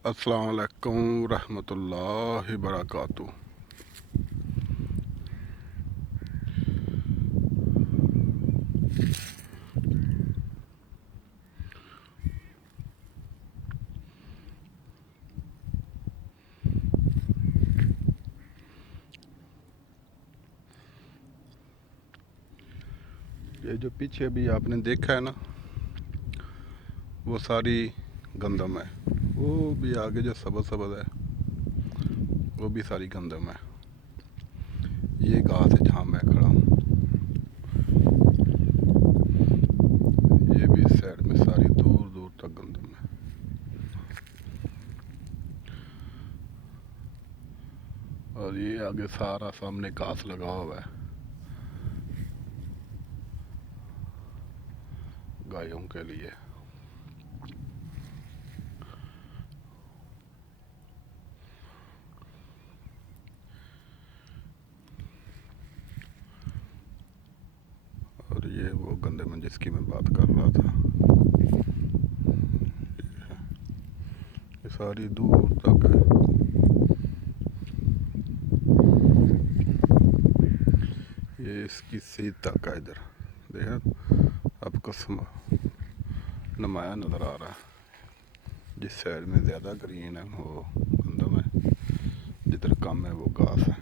अस्सलाम वालेकुम रहमतुल्लाहि बरकातुहू। ये जो पीछे अभी आपने देखा है ना, वो सारी गंदम है। वो भी आगे जो सबज सबज है वो भी सारी गंदम है। ये घास है जहाँ मैं खड़ा हूँ। ये भी इस साइड में सारी दूर दूर तक गंदम है। और ये आगे सारा सामने घास लगा हुआ है गायों के लिए। और ये वो गंदम जिसकी मैं बात कर रहा था, ये सारी दूर तक है। ये इसकी सीध तक है। इधर देखा आपको नुमाया नज़र आ रहा है। जिस साइड में ज़्यादा ग्रीन है वो गंदम है, जिधर कम है वो घास है।